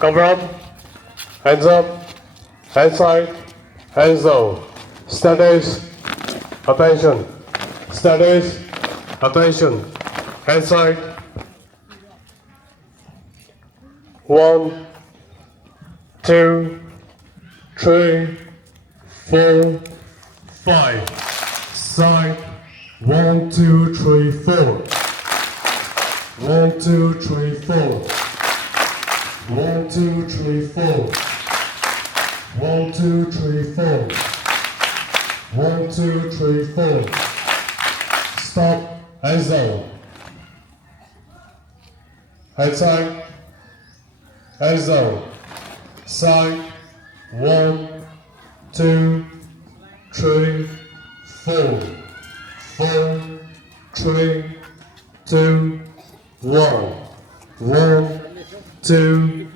Come from. Hands up. Hands side. Hands down. Studies. Attention. Studies. Attention. Hands side. 1, 2, 3, 4, 5. Side. 1, 2, 3, 4. 1, 2, 3, 4. 1, 2, 3, 4. 1, 2, 3, 4. 1, 2, 3, 4. Stop. Hands down. Hands side. Hands down. Side. 1, 2, 3, 4. 4, 3, 2, 1. 1, 2,